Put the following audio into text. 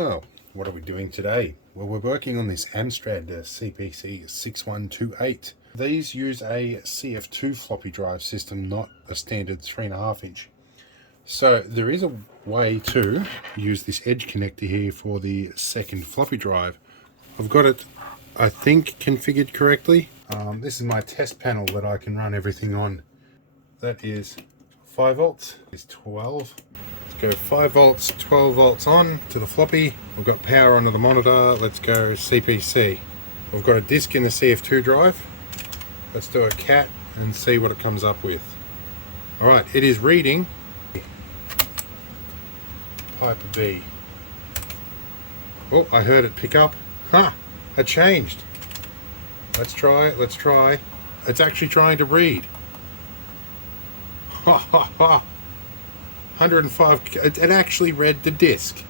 Oh, what are we doing today? Well, we're working on this Amstrad CPC 6128. These use a CF2 floppy drive system, not a standard 3.5 inch. So there is a way to use this edge connector here for the second floppy drive. I've got it, I think, configured correctly. This is my test panel that I can run everything on. That is 5 volts, is 12. Let's go 5 volts, 12 volts on to the floppy. We've got power onto the monitor. Let's go CPC. We've got a disk in the CF2 drive. Let's do a cat and see what it comes up with. Alright, it is reading Piper B. Oh, I heard it pick up. Ha! It changed. Let's try. It's actually trying to read. Ha ha ha! 105. It actually read the disc.